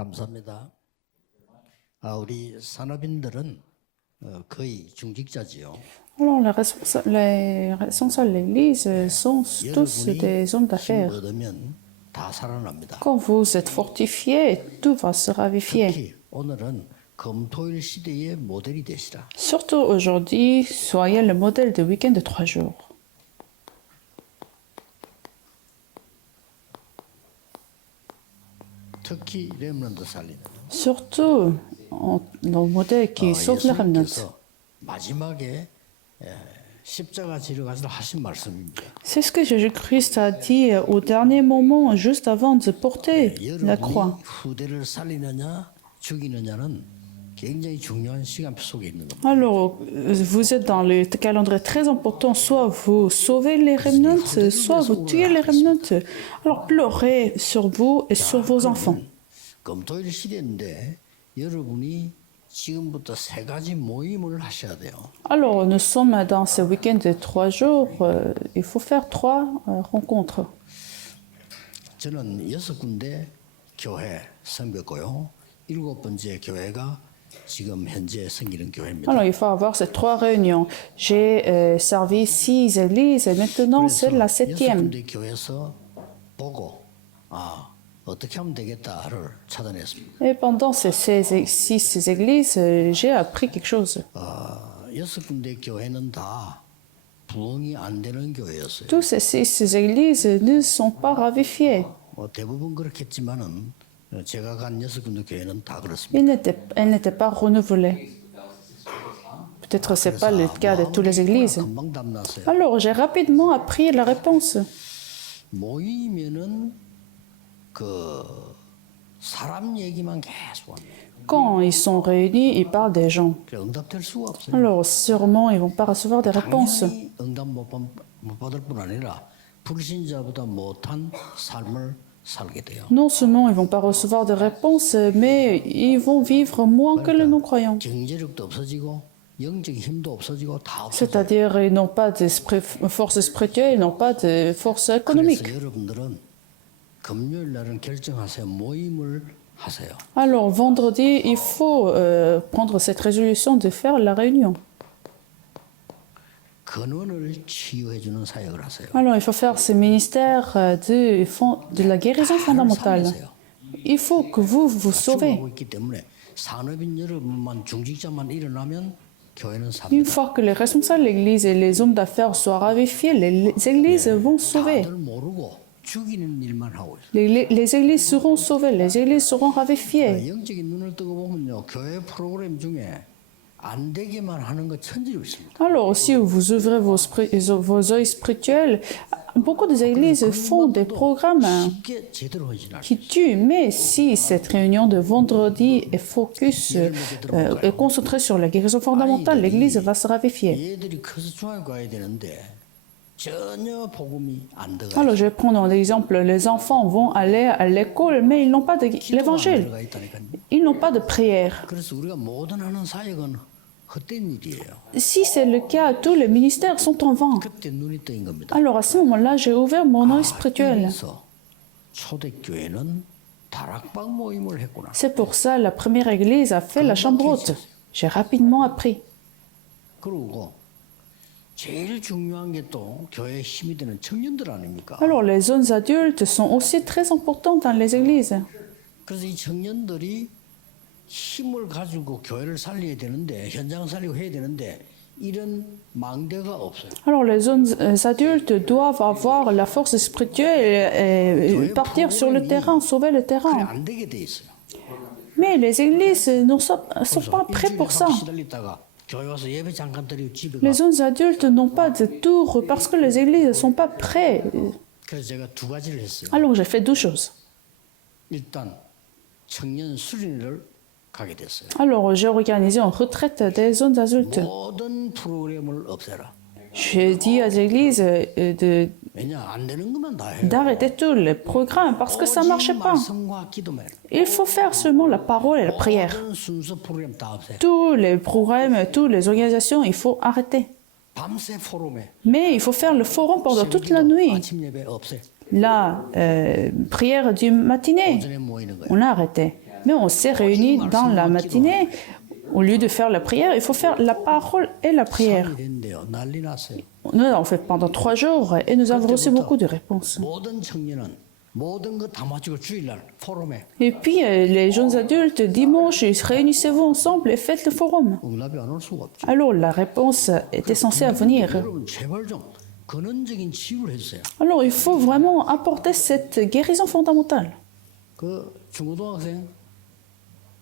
감사합니다. 우리 산업인들은 거의 중직자지요. Alors, les responsables de l'Église sont tous des hommes d'affaires. 얻으면 다 살아납니다. Quand vous êtes fortifiés, tout va se ravifier. 특히 오늘은 금토일 시대의 모델이 되시라. Surtout aujourd'hui, soyez le modèle de week-end de 3 jours. 특히 렘넌트 살리는. Surtout dans le modèle qui sauve les remnants. 예수님께서 마지막에 십자가 지러 가서 하신 말씀입니다. C'est ce que Jésus-Christ a dit au dernier moment, juste avant de porter la croix. 여러분이 후대를 살리느냐 죽이느냐는 굉장히 중요한 시간표 속에 있는 겁니다. Alors, vous êtes dans le calendrier très important. Soit vous sauvez les remnants, soit vous tuez les remnants. Alors, pleurez sur vous et sur vos enfants. 금토일 시대인데 여러분이 지금부터 세 가지 모임을 하셔야 돼요. Alors, nous sommes dans ce week-end de 3 jours. Il faut faire 3 rencontres. 저는 6군데 교회 섬겼고요. 7번째 교회가 지금 현재 섬기는 교회입니다. Alors, il faut avoir ces 3 réunions. J'ai servi 6 églises et maintenant c'est la 7e. 6군데 교회에서 보고 어떻게 하면 되겠다를 찾아냈습니다. Et pendant ces 6 églises, j'ai appris quelque chose. 6군데 교회는 다 부흥이 안 되는 교회였어요. Tous ces 6 églises ne sont pas ravifiées. 대부분 그렇겠지만은 제가 간 6군데 교회는 다 그렇습니다. Elles n'étaient pas renouvelées. Peut-être ce n'est pas le cas de toutes les églises. 금방 답났어요. Alors, j'ai rapidement appris la réponse. 모이면은 그 사람 얘기만 계속 합니다. Quand ils sont réunis, ils parlent des gens. 그래 응답될 수가 없어요. Alors, sûrement, ils ne vont pas recevoir des réponses. 당연히 응답 못 받을 뿐 아니라 불신자보다 못한 삶을 살게 돼요. Non seulement ils ne vont pas recevoir de réponses, mais ils vont vivre moins que les non-croyants. 경제력도 없어지고 영적 힘도 없어지고 다 없어져요. C'est-à-dire, ils n'ont pas de force spirituelle, ils n'ont pas de force économique. 그래서 여러분들은 금요일 날은 결정하세요. 모임을 하세요. Alors, vendredi, il faut prendre cette résolution de faire la réunion. 근원을 치유해주는 사역을 하세요. Alors, il faut faire ce ministère de la guérison fondamentale. Il faut que vous vous sauvez. 하고 있기 때문에 산업인 여러분만 중직자만 일어나면 교회는 Une 삽니다. fois que les responsables de l'Église et les hommes d'affaires soient ravifiés, les églises vont sauver. 다들 모르고 죽이는 일만 하고 있어요. Les églises seront sauvées, les églises seront ravifiées. 영적인 눈을 뜨고 보면요, 교회 프로그램 중에 안 되게만 하는 거 천지로 있습니다. Alors, si vous ouvrez vos yeux spirituels, beaucoup des églises font des programmes 쉽게 제대로 하지 않아요. qui tuent. Mais si cette réunion de vendredi est focus, est concentrée sur la guérison fondamentale, l'église va se ravifier. 얘들이 커서 중학교 가야 되는데 전혀 복음이 안 들어가요. Alors, je vais prendre un exemple. Les enfants vont aller à l'école, mais ils n'ont pas de l'évangile. 들어가 있다니까요. Ils n'ont pas de prière. 그래서 우리가 모든 하는 사역은 헛된 일이에요. Si c'est le cas, tous les ministères sont en vain. 그때 눈이 뜨인 겁니다. Alors, à ce moment-là, j'ai ouvert mon œil spirituel. 그래서 초대교회는 다락방 모임을 했구나. C'est pour ça la première église a fait la chambre haute. J'ai rapidement appris. 그리고 제일 중요한 게 또 교회에 힘이 되는 청년들 아닙니까? Alors, les jeunes adultes sont aussi très importants dans les églises. 그래서 이 청년들이 힘을 가지고 교회를 살려야 되는데 현장 살리고 해야 되는데 이런 망대가 없어요. Alors, les jeunes adultes doivent avoir la force spirituelle et partir sur le terrain, sauver le 그래 terrain. 안 되게 돼 있어요. Mais les églises ne sont pas prêtes pour ça. 시달리다가 교회 와서 예배 잠깐 드리고 집에 가. Les jeunes adultes n'ont pas de tour parce que les églises ne sont pas prêtes. 그래서 제가 두 가지를 했어요. Alors, j'ai fait 2 choses. 일단 청년 수련회를 가게 됐어요. Alors, j'ai organisé une retraite des jeunes adultes. 모든 프로그램을 없애라. J'ai dit aux églises 왜냐 안 되는 것만 다 해요. d'arrêter tous les programmes parce que ça ne marchait pas. 말씀과 기도만 해라. Il faut faire seulement la parole et la prière. 모든 순서 프로그램 다 없애. Tous les programmes, toutes les organisations, il faut arrêter. 밤새 포럼에 Mais il faut faire le forum pendant toute la nuit. 아침 예배 없애. La prière du matinée, 오전에 모이는 거예요. on a arrêté. Mais on s'est réunis dans la matinée. Au lieu de faire la prière, il faut faire la parole et la prière. 3일이 됐는데요. 난리 났어요. Nous l'avons fait pendant 3 jours et nous avons reçu beaucoup de réponses. 모든 청년은 모든 거 다 마치고 주일날 포럼에 Et puis, les jeunes adultes, dimanche, réunissez-vous ensemble et faites le forum. 응답이 안 올 수가 없죠. Alors, la réponse était censée venir. 여러분 제발 좀 근원적인 치유를 해주세요. Alors, il faut vraiment apporter cette guérison fondamentale. 그 중고등학생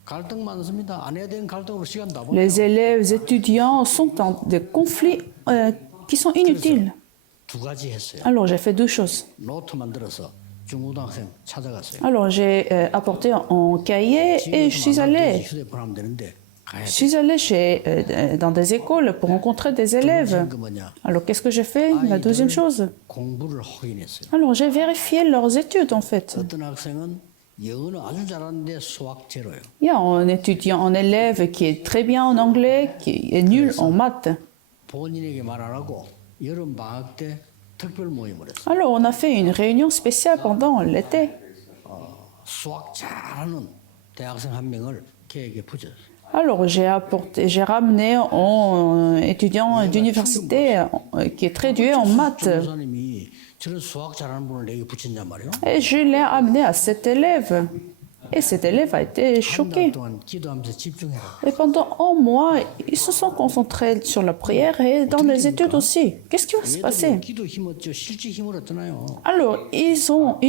갈등 많습니다. 안 해야 되는 갈등으로 시간 다 보내요. Les élèves étudiants sont dans des conflits qui sont inutiles. 두 가지 했어요. Alors, j'ai fait 2 choses. 노트 만들어서 중고등학생 찾아갔어요. Alors, j'ai apporté un cahier et je suis allée. 휴대폰 하면 되는데 가야 Je 돼. suis allée dans des écoles pour rencontrer des élèves. 그 뭐냐? Alors, qu'est-ce que j'ai fait? La deuxième chose. 공부를 확인했어요. Alors, j'ai vérifié leurs études, en fait. 어떤 학생은 영어는 아주 잘하는데 수학 제로예요. Il y a un étudiant, un élève qui est très bien en anglais, qui est nul en maths. 본인에게 말 안 하고 여름 방학 때 특별 모임을 했어요. Alors, on a fait une réunion spéciale pendant l'été. 수학 잘하는 대학생 한 명을 걔에게 붙였어요. Alors, j'ai ramené un étudiant d'université qui est très doué en maths. 목사님이 저런 수학 잘하는 분을 내게 붙였냔 말이에요. Et je l'ai amené à cet élève. Et cet élève a été 한 달 choqué. 동안 기도하면서 집중해라. Et pendant un mois, ils se sont concentrés sur la prière et dans les études aussi. Qu'est-ce qui va se 얘도 passer? 기도 힘 얻죠. 실제 힘을 얻잖아요. Alors, ils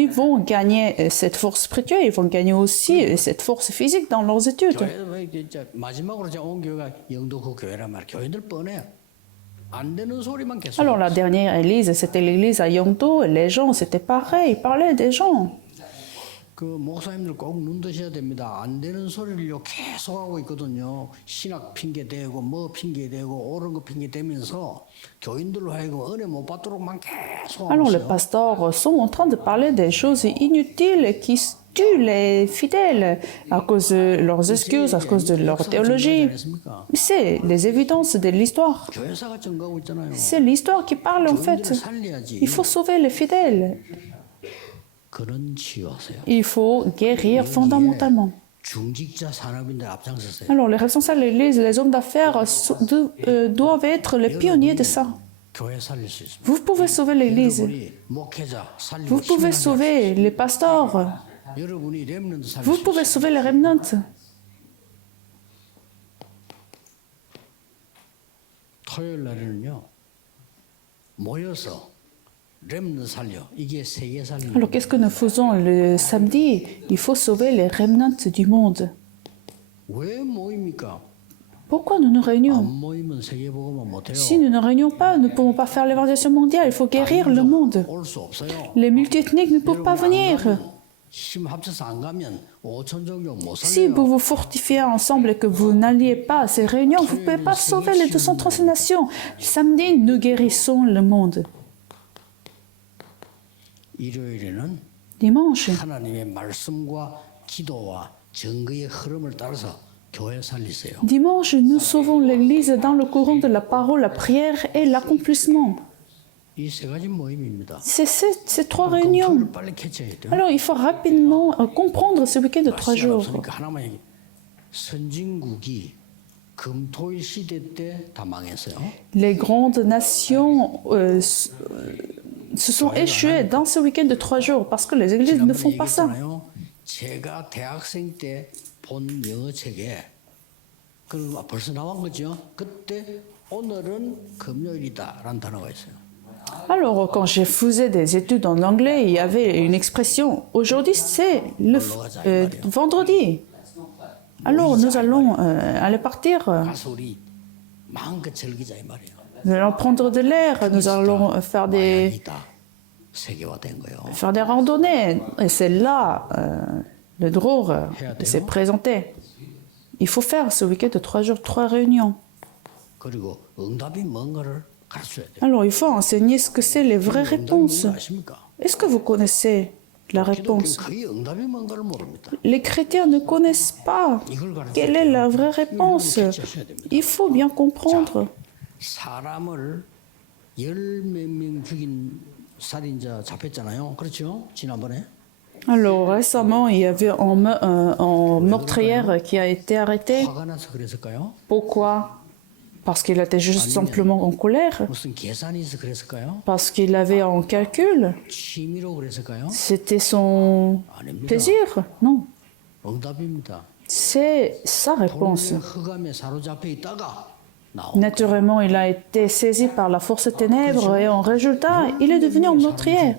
vont gagner cette force spirituelle, ils vont gagner aussi cette force physique dans leurs études. 교회도 뭐 진짜 마지막으로 제가 온 교회가 영도 그 교회란 말. 교회들 뻔해요. 안 되는 소리만 계속. Alors, la dernière église, c'était l'église à Yongdo, et les gens, c'était pareil, ils parlaient des gens. 그 목사님들 꼭 눈 드셔야 됩니다. 안 되는 소리를요 계속 하고 있거든요. 신학 핑계 대고 뭐 핑계 대고 옳은 거 핑계 대면서 교인들로 하여금 은혜 못 받도록만 계속 하고 Alors, les 있어요. pasteurs sont en train de parler des choses inutiles qui tuent les fidèles à cause de leurs excuses, à cause de leur théologie. Mais c'est les évidences de l'histoire. 교회사가 증거하고 있잖아요. C'est l'histoire qui parle en fait. 교인들을 살려야지. Il faut sauver les fidèles. 그런 치유하세요. Il faut guérir fondamentalement. 중직자 산업인들 앞장서세요. Alors, les responsables de l'Église, les hommes d'affaires doivent être les pionniers de ça. 교회 살릴 수 있습니다. Vous pouvez sauver l'Église. 여러분이 목회자 살리고 Vous pouvez 힘나게 sauver les pasteurs. 하십시오. 여러분이 렘넌트 살릴 Vous 수 pouvez 있어요. sauver les remnants. 토요일 날에는요 모여서 렘넌트 살려. 이게 세계 살리는 Alors, qu'est-ce que nous faisons le samedi? Il faut sauver les remnants du monde. 왜 모입니까? Pourquoi nous nous réunions? 안 모이면 세계 복음은 못해요. Si nous ne réunions pas, nous ne pouvons pas faire l'évangélisation mondiale. Il faut guérir le monde. 올 수 없어요. Les multiethniques ne peuvent pas venir. 힘 합쳐서 안 가면 5천 종교 못 Si 살려요. vous vous fortifiez ensemble et que vous n'alliez pas à ces réunions, vous ne pouvez pas sauver les 236 nations. Samedi, nous guérissons le monde. 일요일에는 Dimanche, 하나님의 말씀과 기도와 증거의 흐름을 따라서 교회 살리세요. dimanche, nous sauvons l'Église dans le courant de la parole, la prière et l'accomplissement. 이 세 가지 모임입니다. C'est ces 3 réunions. 금토를 빨리 캐쳐야 돼요. Alors, il faut rapidement comprendre ce week-end de 3 시간 jours. 없으니까 하나만 얘기. 선진국이 금토일 시대 때 다 망했어요. Les grandes nations se sont échouées dans ce week-end de 3 jours parce que les églises ne font pas ça. 얘기했잖아요. 제가 대학생 때 본 영어 책에 그 벌써 나온 거죠. 그때 오늘은 금요일이다라는 단어가 있어요. Alors, quand je faisais des études en anglais, il y avait une expression. Aujourd'hui, c'est le vendredi. Alors, nous allons aller partir. 가서 우리 마음껏 즐기자 이 말이에요. Nous allons prendre de l'air. Nous allons faire des 세계화된 거예요. randonnées. Et c'est là le drôle s'est présenté. Il faut faire ce week-end de 3 jours, 3 réunions. 그리고 응답이 뭔가를 가르쳐야 돼요. Alors, il faut enseigner ce que c'est les vraies 응답이 réponses. 뭔가 아십니까? Est-ce que vous connaissez la 기독교는 réponse? 거의 응답이 뭔가를 모릅니다. Les chrétiens ne connaissent pas 이걸 가르쳐야 quelle est 돼요. la vraie réponse. Il faut bien comprendre. 사람을 10몇 명 죽인 살인자 잡혔잖아요. 그렇죠? 지난번에 Alors récemment, il y avait un meurtrière qui a été arrêté. 화가 나서 그랬을까요? Pourquoi? Parce qu'il était juste simplement en colère? 무슨 계산이 있어 그랬을까요? Parce qu'il avait un calcul? 취미로 그랬을까요? C'était son 아닙니다. plaisir? Non. 응답입니다. C'est sa réponse. 본래 흑암에 사로잡혀 있다가 나온 Naturellement, il a été saisi par la force ténèbres et en résultat, il est devenu un meurtrier.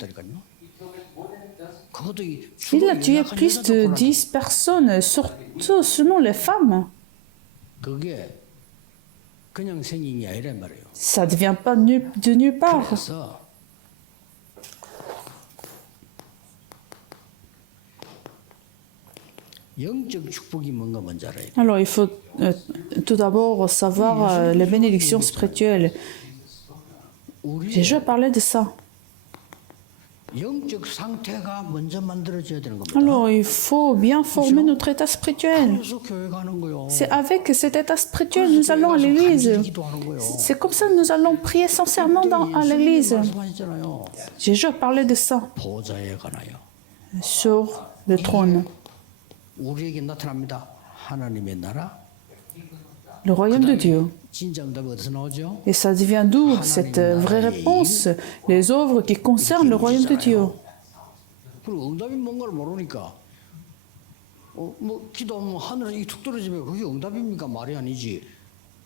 그것도 이 Il a tué 연약한 plus 여자도 de 골라서 10 personnes, surtout seulement les femmes. 그게 그냥 생긴 게 아니란 말이에요. Ça ne vient pas de nulle part. 그래서 영적 축복이 뭔가 먼저 알아야 돼요. Alors, il faut tout d'abord savoir les bénédictions spirituelles. 우리 J'ai parlé de ça. 영적 상태가 먼저 만들어져야 되는 겁니다. Alors, il faut bien former notre état spirituel. 그래서 교회 가는 거요. C'est avec cet état spirituel nous allons à l'église. 기도하는 거요. C'est comme ça que nous allons prier sincèrement à l'église. 말씀하셨잖아요. J'ai déjà parlé de ça 보좌에 관하여 sur le trône. 우리에게 나타납니다. 하나님의 나라. Le royaume de Dieu. 진짜 응답이 어디서 나오죠? Et ça vient d'où cette vraie réponse? Les œuvres qui concernent le royaume de Dieu. 그리고 응답이 뭔가를 모르니까 뭐 기도하면 하늘에 이툭 떨어지면 그게 응답입니까? 말이 아니지.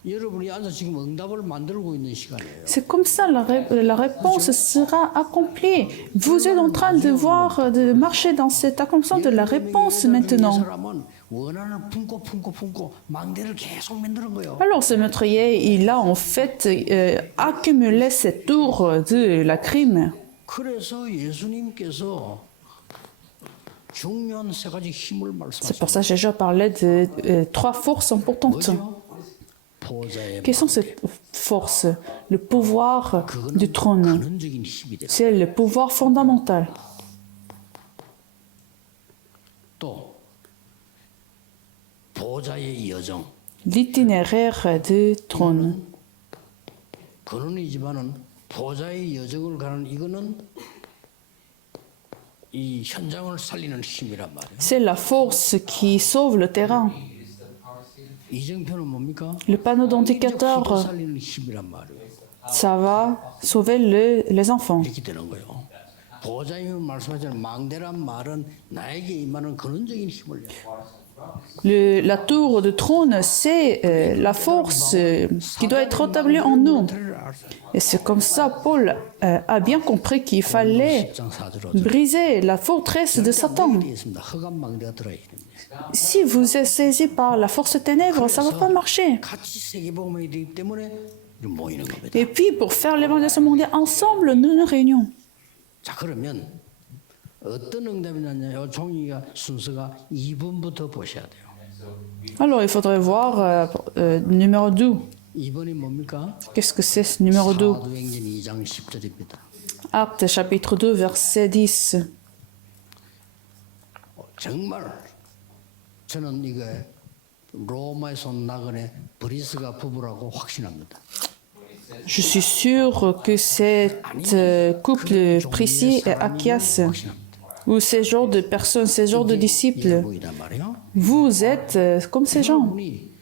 여러분이 앉아 지금 응답을 만들고 있는 시간이에요. C'est comme ça la réponse sera accomplie. Vous êtes en train de voir, de marcher dans cet accomplissement de la réponse 이 maintenant. 사람은 원한을 품고 망대를 계속 만드는 거예요. Alors ce meurtrier, il a en fait accumulé cette tour de la crime. 그래서 예수님께서 중요한 세 가지 힘을 C'est pour 말씀하셨어요. ça que j'ai déjà parlé de trois forces importantes. 뭐죠? 보좌의 Quelles sont ces forces? Le pouvoir du trône. 근원적인 힘이 돼요. C'est le pouvoir fondamental. 또 보좌의 여정. L'itinéraire du trône. 근원이지만은 보좌의 여정을 가는 이거는 이 현장을 살리는 힘이란 말이에요. C'est la force qui sauve le terrain. 이정표는 뭡니까? Le panneau 기도 d'indicateur, 살리는 힘이란 말이에요. ça va sauver les enfants. 이렇게 되는 거예요. 보좌님은 말씀하자면 망대란 말은 나에게 임하는 근원적인 힘을 내요. La tour de trône, c'est la force qui doit être établie en nous. Et c'est comme ça, Paul a bien compris qu'il fallait 10장 4절로 briser la forteresse de Satan. 있습니다. 흑암 망대가 들어야 됩니다. Si vous êtes saisi par la force ténèbre, ça ne va pas marcher. 같이 세계복음이 되기 때문에 모이는 겁니다. Et puis, pour faire l'évangélisation mondiale ensemble, nous nous réunions. 자 그러면 어떤 응답이 났냐요? 종이가 순서가 2번부터 보셔야 돼요. Alors, il faudrait voir numéro 2. 2번이 뭡니까? Qu'est-ce que c'est ce numéro 2? 사도행전 2장 10절입니다. Acte chapitre 2, verset 10. 정말 저는 이거 로마에서 온 나그네 브리스가 부부라고 확신합니다. Je suis sûr que cet couple Priscier et Achias, ou ces genres de personnes, ces genres de disciples, 보이단 말이에요. vous êtes comme ces gens. 여러분이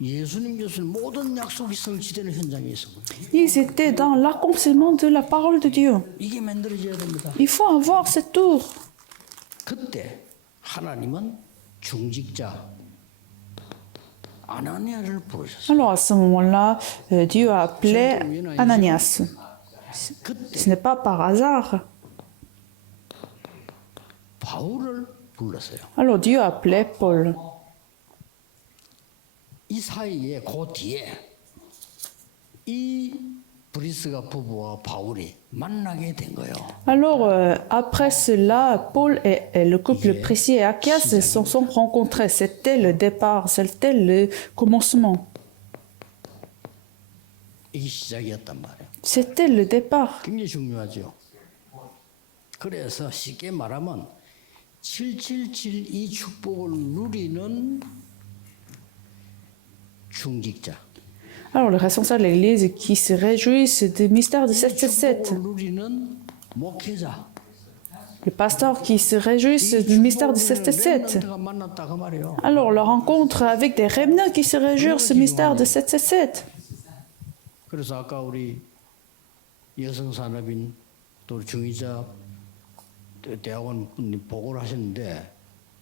예수님 교수는 모든 약속이 성취되는 현장에 있어. Ils étaient dans l'accomplissement de la parole de Dieu. 이게 만들어져야 됩니다. Il faut avoir cette tour. 그때 하나님은 중직자 아나니아를 부르셨어요. Alors à ce moment-là, Dieu a appelé Ananias. 그때 Ce n'est pas par hasard. 바울을 불렀어요. Alors Dieu a appelé Paul. 이 사이에 그 뒤에 이 브리스가 부부와 바울이 만나게 된 거예요. Alors après cela, Paul et le couple Priscier et Achias se sont rencontrés. C'était le départ, c'était le commencement. 이게 시작이었단 말이에요. C'était le départ. 굉장히 중요하죠. 그래서 쉽게 말하면 777 이 축복을 누리는 중직자. Alors les responsables de l'Église qui se réjouissent du mystère de 777. 축복을 누리는 목회자. Les pasteurs qui se réjouissent du mystère de 777. 렘넌트가 만났다 그 말이에요. Alors, la rencontre avec des remnants qui se réjouissent du mystère de 777. 그래서 아까 우리 여성 산업인 또 우리 중의자 대학원 분이 보고를 하셨는데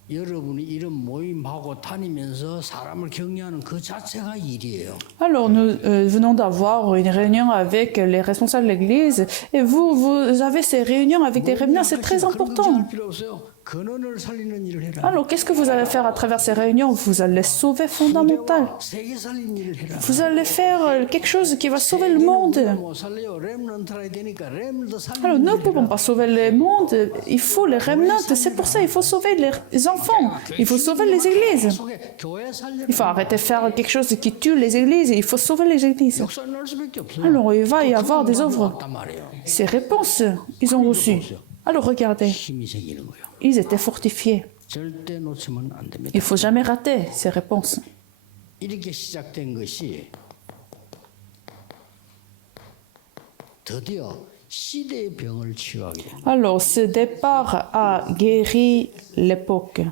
여러분이 이런 모임하고 다니면서 사람을 격려하는 그 자체가 일이에요. Alors, nous venons d'avoir une réunion avec les responsables de l'Église et vous avez ces réunions avec des remnants, c'est très important. 그런 필요 없어요. 근원을 살리는 일을 해라. Alors, qu'est-ce que vous allez faire à travers ces réunions? Vous allez sauver fondamental. 세계 살리는 일을 해라. Vous allez faire quelque chose qui va sauver le monde. 못 살려요. 렘넌트라 되니까 렘넌트 살리는 Alors, nous ne pouvons pas sauver le monde. Il faut les remnants. C'est pour ça qu'il faut sauver les enfants. Il faut sauver les églises. 속에 교회 살려. Il faut arrêter de faire quelque chose qui tue les églises. Il faut sauver les églises. 역사 날 수밖에 없어요. Alors, il va y avoir des œuvres. 왔단 말이에요. Ces réponses, ils ont reçu. Alors, regardez, 힘이 생기는 거예요. ils étaient fortifiés. 절대 놓치면 안 됩니다. Il ne faut jamais rater ces réponses. 이렇게 시작된 것이 드디어 시대의 병을 치유하게 됩니다. Alors, ce départ a guéri l'époque.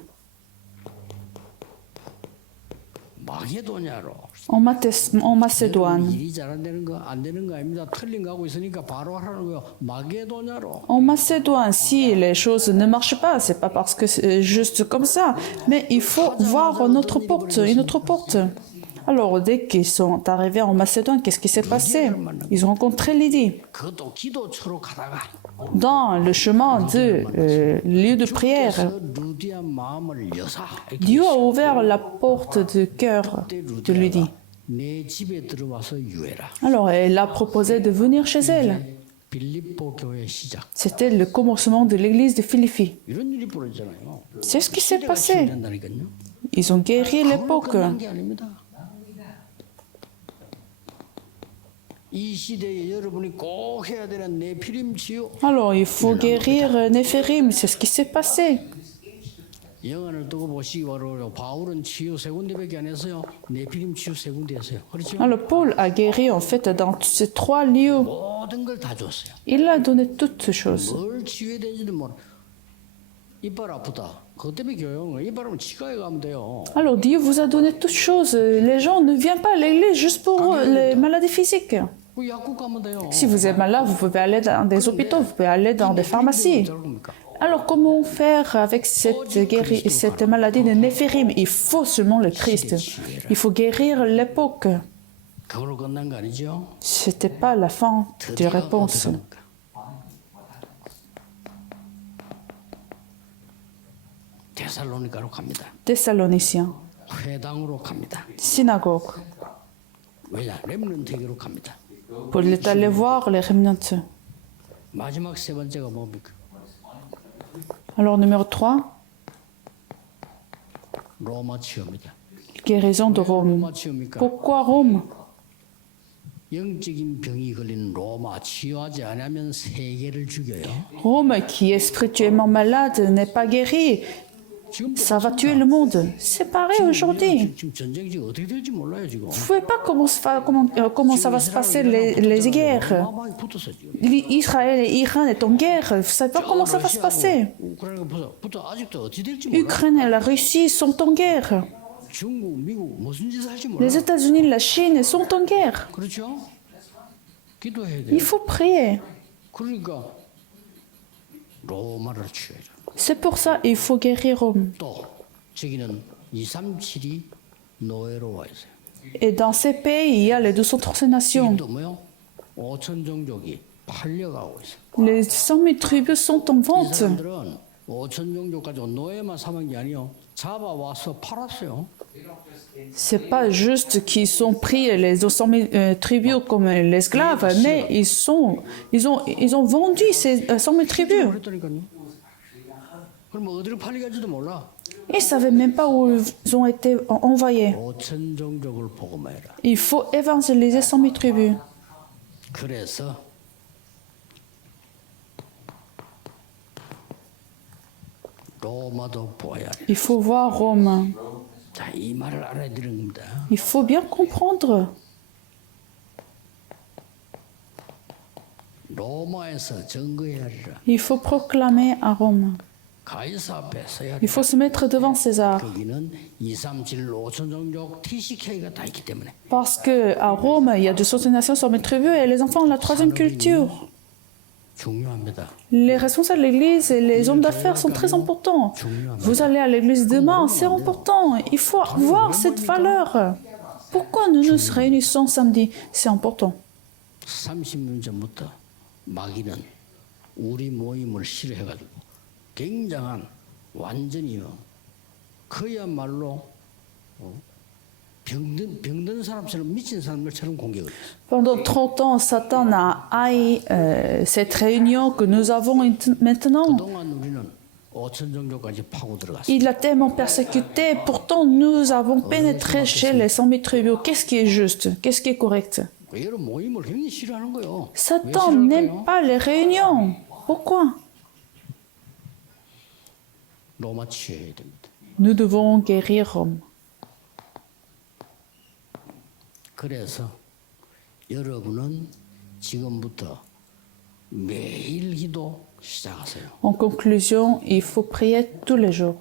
마게도냐로 En Macédoine. 일이 잘 안 되는 거 안 되는 거 아닙니다. 틀린 거 하고 있으니까 바로 하라는 거요. 마게도냐로 En Macédoine, si les choses ne marchent pas, c'est pas parce que c'est juste comme ça, mais il faut voir une autre porte. Alors, dès qu'ils sont arrivés en Macédoine, qu'est-ce qui s'est passé? Ils ont rencontré Lydie. 그것도 기도처로 가다가 Dans le chemin de lieu de prière, 그래서 루디아 마음을 여사 Dieu a ouvert la porte du cœur de Lydie. 내 집에 들어와서 유해라. Alors, elle a proposé de venir chez elle. 빌립보 교회 시작. C'était le commencement de l'église de Philippi. 이런 일이 벌어지잖아요. C'est ce qui s'est 시대가 passé. 치유된다니까요. Ils ont guéri 그걸로 l'époque. 끝난 게 아닙니다. 이 시대에 여러분이 꼭 해야 되는 네피림 치유. Alors, il faut guérir Néphérim. C'est ce qui s'est passé. 영안을 두고 보시기 바라요. 바울은 치유 세 군데밖에 안 했어요. 네피림 치유 세 군데 했어요. 그렇죠? Alors, Paul a guéri en fait dans tous ces trois lieux. 모든 걸 다 줬어요. Il a donné toutes ces choses. 뭘 치유해야 되는지도 모르. 이빨 아프다. 그것 때문에 교회는 이빨 아프면 치과에 가면 돼요. Alors, Dieu vous a donné toutes choses. Les gens ne viennent pas à l'église juste pour les maladies physiques. 그 약국 가면 돼요. Si vous êtes malade, vous pouvez aller dans des hôpitaux, vous pouvez aller dans des pharmacies. 어쩔 겁니까? Alors, comment faire avec cette maladie de Néphérim? Il faut seulement le Christ. Il faut guérir l'époque. 그걸로 끝난 거 아니죠? C'était pas la fin de 드디어 réponse. 어떻게 합니까? 데살로니가로 갑니다. Thessaloniciens, 회당으로 갑니다. synagogue, 왜냐? 렘넌트에게로 갑니다. pour aller voir les remnants. 마지막 세 번째가 뭡니까? Alors, numéro 3, 로마 치유입니다. guérison de Rome. 로마 치유입니까? Pourquoi Rome? 영적인 병이 걸린 로마 치유하지 않으면 세계를 죽여요. Rome, qui est spirituellement malade, n'est pas guéri. 지금 Ça va tuer le monde. C'est pareil aujourd'hui. 지금 전쟁이 지금 어떻게 될지 몰라요 지금. Vous ne savez pas comment ça va se passer les guerres. 어마어마하게 붙었어 지금. Israël et Iran est en guerre. Vous ne savez pas comment ça va se passer. 우크라이나가 붙어 아직도 어떻게 될지 몰라. Ukraine et la Russie sont en guerre. 중국, 미국 무슨 짓을 할지 몰라. Les États-Unis et la Chine sont en guerre. 그렇죠? 기도해야 돼. Il faut prier. 그러니까 로마를 치유해줘. C'est pour ça qu'il faut guérir Rome. 또 저기는 237이 노예로 와 있어요. Et dans ces pays, il y a les 230 nations. 또 뭐요? 5천 종족이 팔려가고 있어요. Les 100 000 tribus sont en 이 vente. 사람들은 5천 종족 가지고 노예만 삼은 게 아니요. 잡아와서 팔았어요. C'est pas juste qu'ils ont pris les 200 000 tribus comme les esclaves, mais ils ont vendu ces 100 000 tribus. 그랬다니까요. 그럼 어디로 팔려갈지도 몰라. Ils ne savaient même pas où ils ont été envoyés. 5천 종족을 복음해라. Il faut évangéliser 100 000 tribus. 그래서 로마도 보아야 돼. Il faut voir Rome. 자, 이 말을 알아야 되는 겁니다. Il faut bien comprendre. 로마에서 증거해야 하리라. Il faut proclamer à Rome. 가이사 앞에 서야 Il 하리라. faut se mettre devant César. 거기는 2, 3, 7, 5천 종족 TCK가 다 있기 때문에 Parce qu'à Rome, il y a 200 nations sur mes tribus et les enfants ont la troisième culture. 중요합니다. Les responsables de l'église et les hommes d'affaires sont très importants. Vous allez à l'église demain, c'est important. Il faut voir cette valeur. Pourquoi nous nous réunissons samedi? C'est important. 30년 전부터 마귀는 우리 모임을 싫어해가지고 굉장한 완전히요 그야말로 병든 사람처럼 미친 사람들처럼 공격을 했어요. Pendant 30 ans, Satan a haï cette réunion que nous avons maintenant. 그동안 우리는 5천 종족까지 파고 들어갔어요. Il a tellement persécuté, pourtant nous avons pénétré chez les 100 000 tribus. Qu'est-ce qui est juste? Qu'est-ce qui est correct? 여러분 모임을 굉장히 싫어하는 거예요. 왜 Satan n'aime 싫어할까요? pas les réunions. Pourquoi? 로마 치유해야 됩니다. Nous devons guérir Rome. 그래서 여러분은 지금부터 매일 기도 시작하세요. En conclusion, il faut prier tous les jours.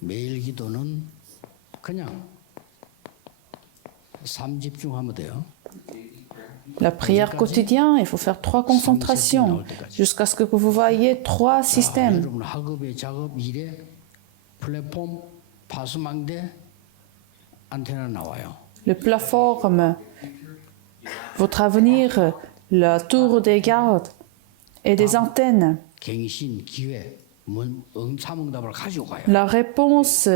매일 기도는 그냥 삶 집중하면 돼요. La prière quotidienne, il faut faire 3 concentrations jusqu'à ce que vous voyez 3 systèmes. 여러분 학업에 작업 일에 플랫폼 파수망대 안테나 나와요. Le plateforme, votre avenir, la tour des gardes et des antennes. 갱신 기회 사명답을 가지고 가요. La réponse,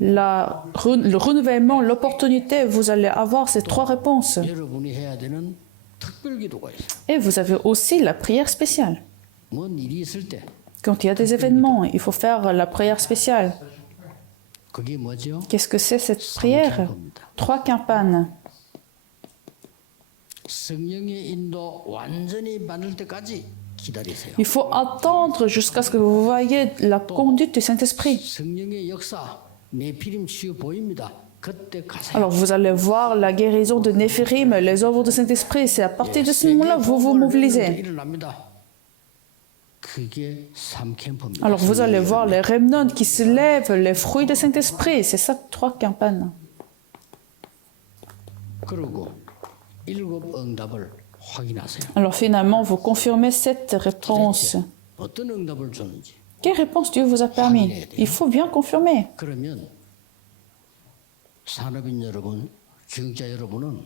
le renouvellement, l'opportunité, vous allez avoir ces 3 réponses. 여러분이 해야 되는 특별 기도가 있어요. Et vous avez aussi la prière spéciale. 뭔 일이 있을 때 Quand il y a des événements, il faut faire la prière spéciale. 그게 뭐죠? Qu'est-ce que c'est cette prière? 3 campagnes. 성령의 인도 완전히 받을 때까지 기다리세요. Il faut attendre jusqu'à ce que vous voyez la conduite du Saint-Esprit. 성령의 역사 네피림 치유 보입니다. 그때 가세요. Alors vous allez voir la guérison de Néphirim, les œuvres du Saint-Esprit. C'est à partir de ce moment-là que vous vous mobilisez. 일어납니다. 그게 3캠프입니다. Alors vous allez voir les remnants qui se lèvent, les fruits du Saint-Esprit. C'est ça 3 campagnes. 그리고 7 응답을 확인하세요. Alors finalement, vous confirmez cette réponse. 어떤 응답을 줬는지. Quelle réponse Dieu vous a permis? Il faut bien confirmer. 그러면 산업인 여러분, 교육자 여러분은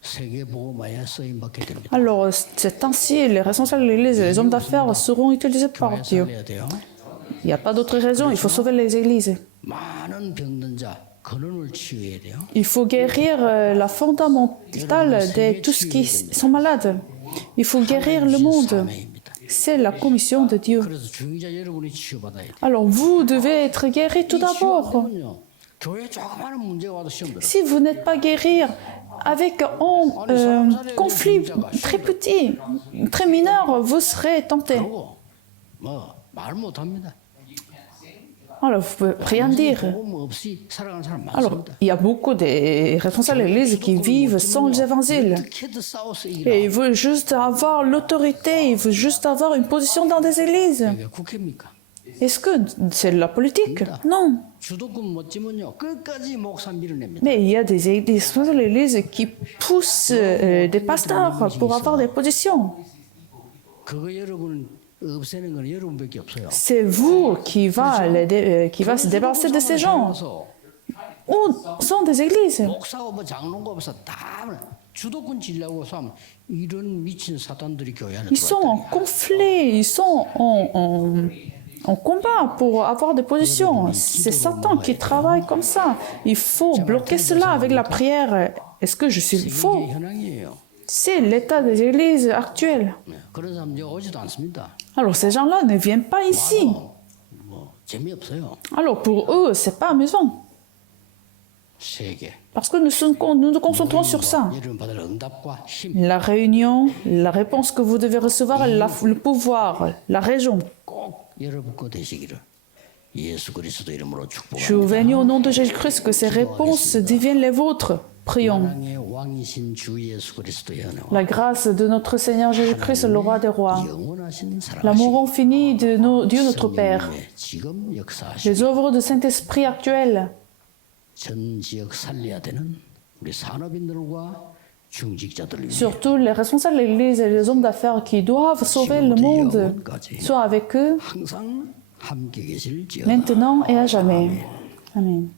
세계 보고마에 쓰임 받게 됩니다. Alors c'est ainsi, les responsables de l'Église et les hommes d'affaires seront utilisés par Dieu. 살려야 돼요. Il n'y a pas d'autre raison, il faut sauver les églises. 많은 병든 자 근원을 치유해야 돼요. Il faut guérir la fondamentale de tous qui sont malades. Il faut guérir le monde. 사명입니다. C'est la commission de Dieu. 그래서 중자 여러분이 치유받아야 돼요. Alors vous devez être guéri tout d'abord. 치유하면요, 교회 조그마한 문제가 와도 시험 들어. Si vous n'êtes pas guéri avec un conflit très petit, très mineur, vous serez tenté. 그리고 뭐말 못합니다. Alors vous pouvez rien dire. 복음 없이 살아가는 사람 Alors, 많습니다. il y a beaucoup de responsables de l'Église qui vivent sans l'évangile. 어떻게든 싸워서 Et 이기라. ils veulent juste avoir l'autorité, ils veulent juste avoir une position dans des églises. 이게 국회입니까? Est-ce que c'est de la politique? Non. 주도권 못 지면요 끝까지 목사 밀어냅니다. Mais il y a des responsables de l'Église qui poussent des pasteurs pour avoir des positions. 그거 여러분은 없애는 건 여러분밖에 없어요. C'est vous qui va se débarrasser de ces gens. Où sont des églises? 목사고 뭐 장로고 없어 다 주도권 지려고 하면 이런 미친 사탄들이 교회 안에 Ils sont en conflit, ils sont en combat pour avoir des positions. C'est Satan qui travaille comme ça. Il faut bloquer cela avec la prière. Est-ce que je suis faux? 이게 현황이에요. C'est l'état des églises actuelles. 그런 사람 이제 오지도 않습니다. Alors ces gens-là ne viennent pas ici. 뭐 재미없어요. Alors pour eux, c'est pas amusant. 세계 Parce que nous nous concentrons sur ça. 여러분 받을 응답과 힘 La réunion, la réponse que vous devez recevoir, le pouvoir, la raison. 꼭 여러분 거 되시기를 예수 그리스도 이름으로 Je vous bénis au nom de Jésus-Christ que ces réponses deviennent les vôtres. Prions. 만왕의 왕이신 주 예수 그리스도의 은혜와 La grâce de notre Seigneur Jésus-Christ, le roi des rois, 영원하신 l'amour 사랑하신 infini de Dieu notre Père, 성령님의 지금 역사하신 les œuvres de Saint-Esprit actuelles, 전 지역 살려야 되는 우리 산업인들과 중직자들을 위해 surtout les responsables de l'Église et les hommes d'affaires qui doivent sauver le monde, soient avec eux 항상 함께 계실지어다. maintenant et à jamais. Amen.